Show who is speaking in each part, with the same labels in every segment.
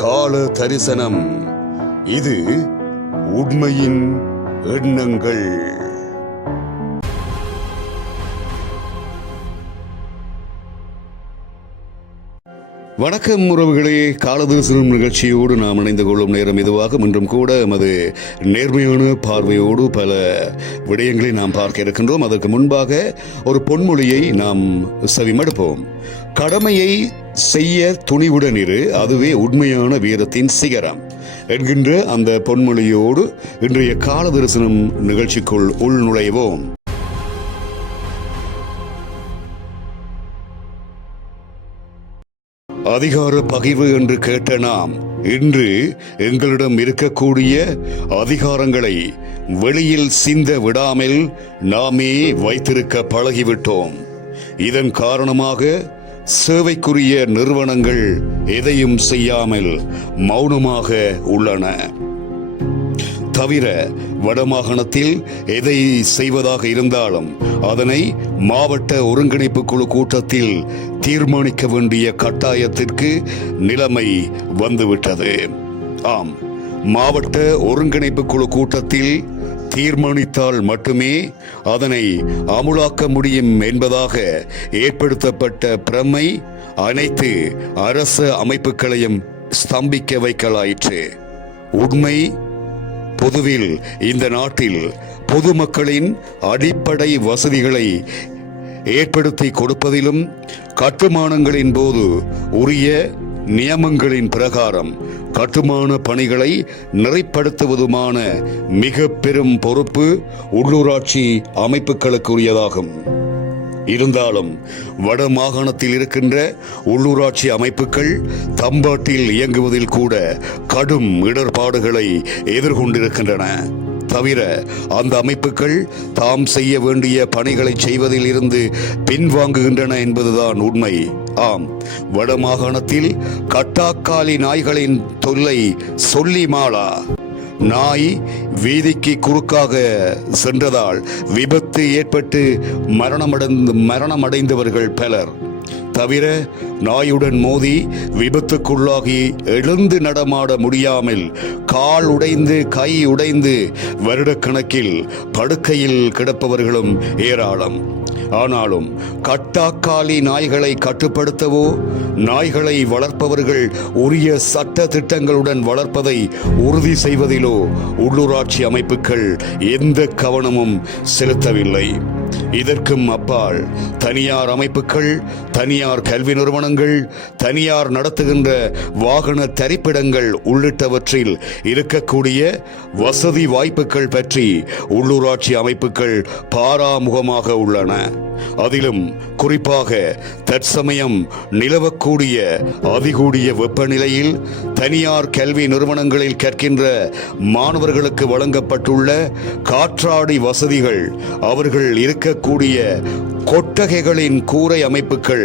Speaker 1: கால தரிசனம். இது உண்மையின் எண்ணங்கள். வணக்கம் உறவுகளே காலதரிசனம் நிகழ்ச்சியோடு நாம் இணைந்து கொள்ளும் நேரம் இதுவாக இன்றும் கூட எமது நேர்மையான பார்வையோடு பல விடயங்களை நாம் பார்க்க இருக்கின்றோம். அதற்கு முன்பாக ஒரு பொன்மொழியை நாம் செவிமடுப்போம். கடமையை செய்ய துணிவுடன் இரு அதுவே உண்மையான வீரத்தின் சிகரம் என்கின்ற அந்த பொன்மொழியோடு இன்றைய காலதரிசனம் நிகழ்ச்சிக்குள் உள் அதிகார பகிர்வு என்று கேட்ட நாம் இன்று எங்களிடம் இருக்கக்கூடிய அதிகாரங்களை வெளியில் சிந்த விடாமல் நாமே வைத்திருக்க பழகிவிட்டோம். இதன் காரணமாக சேவைக்குரிய நிறுவனங்கள் எதையும் செய்யாமல் மௌனமாக உள்ளன. தவிர வடமாகாணத்தில் எதை செய்வதாக இருந்தாலும் அதனை மாவட்ட ஒருங்கிணைப்பு குழு கூட்டத்தில் தீர்மானிக்க வேண்டிய கட்டாயத்திற்கு நிலைமை வந்துவிட்டது. ஆம் மாவட்ட ஒருங்கிணைப்பு குழு கூட்டத்தில் தீர்மானித்தால் மட்டுமே அதனை அமுலாக்க முடியும் என்பதாக ஏற்படுத்தப்பட்ட பிரமை அனைத்து அரச அமைப்புகளையும் ஸ்தம்பிக்க வைக்கலாயிற்று. உண்மை பொதுவில் இந்த நாட்டில் பொதுமக்களின் அடிப்படை வசதிகளை ஏற்படுத்தி கொடுப்பதிலும் கட்டுமானங்களின் போது உரிய நியமங்களின் பிரகாரம் கட்டுமான பணிகளை நிறைப்படுத்துவதுமான மிக பெரும் பொறுப்பு உள்ளூராட்சி அமைப்புகளுக்குரியதாகும். இருந்தாலும் வட மாகாணத்தில் இருக்கின்ற உள்ளூராட்சி அமைப்புகள் தம்பாட்டில் இயங்குவதில் கூட கடும் இடர்பாடுகளை எதிர்கொண்டிருக்கின்றன. தவிர அந்த அமைப்புகள் தாம் செய்ய வேண்டிய பணிகளை செய்வதில் இருந்து பின்வாங்குகின்றன என்பதுதான் உண்மை. ஆம் வட மாகாணத்தில் கட்டாக்காலி நாய்களின் தொல்லை சொல்லி மாளா. நாய் வீதிக்கு குறுக்காக சென்றதால் விபத்து ஏற்பட்டு மரணமடைந்து மரணமடைந்தவர்கள் பலர். தவிர நாயுடன் மோதி விபத்துக்குள்ளாகி எழுந்து நடமாட முடியாமல் கால் உடைந்து கை உடைந்து வருடக்கணக்கில் படுக்கையில் கிடப்பவர்களும் ஏராளம். ஆனாலும் கட்டாக்காலி நாய்களை கட்டுப்படுத்தவோ நாய்களை வளர்ப்பவர்கள் உரிய சட்ட திட்டங்களுடன் வளர்ப்பதை உறுதி செய்வதிலோ உள்ளூராட்சி அமைப்புகள் எந்த கவனமும் செலுத்தவில்லை. இதற்கும் அப்பால் தனியார் அமைப்புகள் தனியார் கல்வி நிறுவனங்கள் தனியார் நடத்துகின்ற வாகன தரிப்பிடங்கள் உள்ளிட்டவற்றில் இருக்கக்கூடிய வசதி வாய்ப்புகள் பற்றி உள்ளூராட்சி அமைப்புகள் பாராமுகமாக உள்ளன. அதிலும் குறிப்பாக தற்சமயம் நிலவக்கூடிய அதிகூடிய வெப்பநிலையில் தனியார் கல்வி நிறுவனங்களில் கற்கின்ற மாணவர்களுக்கு வழங்கப்பட்டுள்ள காற்றாடி வசதிகள் அவர்கள் இருக்கக்கூடிய கொட்டகைகளின் கூரை அமைப்புகள்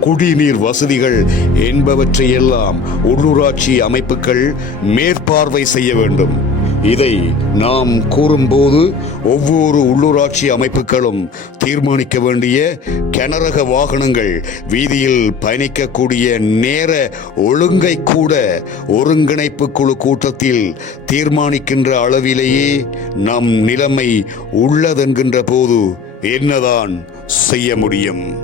Speaker 1: குடிநீர் வசதிகள் என்பவற்றையெல்லாம் உள்ளூராட்சி அமைப்புகள் மேற்பார்வை செய்ய வேண்டும். இதை நாம் கூறும்போது ஒவ்வொரு உள்ளூராட்சி அமைப்புகளும் தீர்மானிக்க வேண்டிய கனரக வாகனங்கள் வீதியில் பயணிக்கக்கூடிய நேர ஒழுங்கை கூட ஒருங்கிணைப்பு குழு கூட்டத்தில் தீர்மானிக்கின்ற அளவிலேயே நம் நிலைமை உள்ளதென்கின்ற போது என்னதான் செய்ய முடியும்?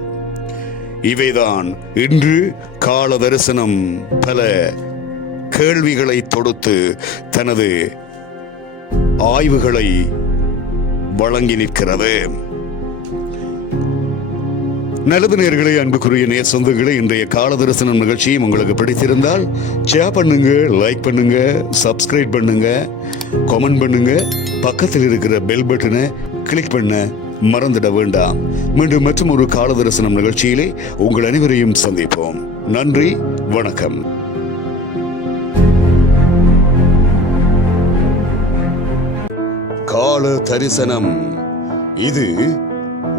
Speaker 1: இவைதான் இன்று கால தரிசனம் பல கேள்விகளை தொடுத்து தனது ஆய்வுகளை வழங்கி நிற்கிறது. நல்லது நேர்களே அன்புக்குரிய நேர் சொந்தங்களே இன்றைய கால தரிசனம் நிகழ்ச்சியும் உங்களுக்கு பிடித்திருந்தால் ஷேர் பண்ணுங்க லைக் பண்ணுங்க சப்ஸ்கிரைப் பண்ணுங்க கமெண்ட் பண்ணுங்க பக்கத்தில் இருக்கிற பெல் பட்டனை கிளிக் பண்ண மறந்துட வேண்டாம். மீண்டும் மற்றும் ஒரு கால தரிசனம் நிகழ்ச்சியிலே உங்கள் அனைவரையும் சந்திப்போம். நன்றி வணக்கம். கால தரிசனம். இது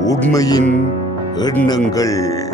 Speaker 1: உண்மையின் எண்ணங்கள்.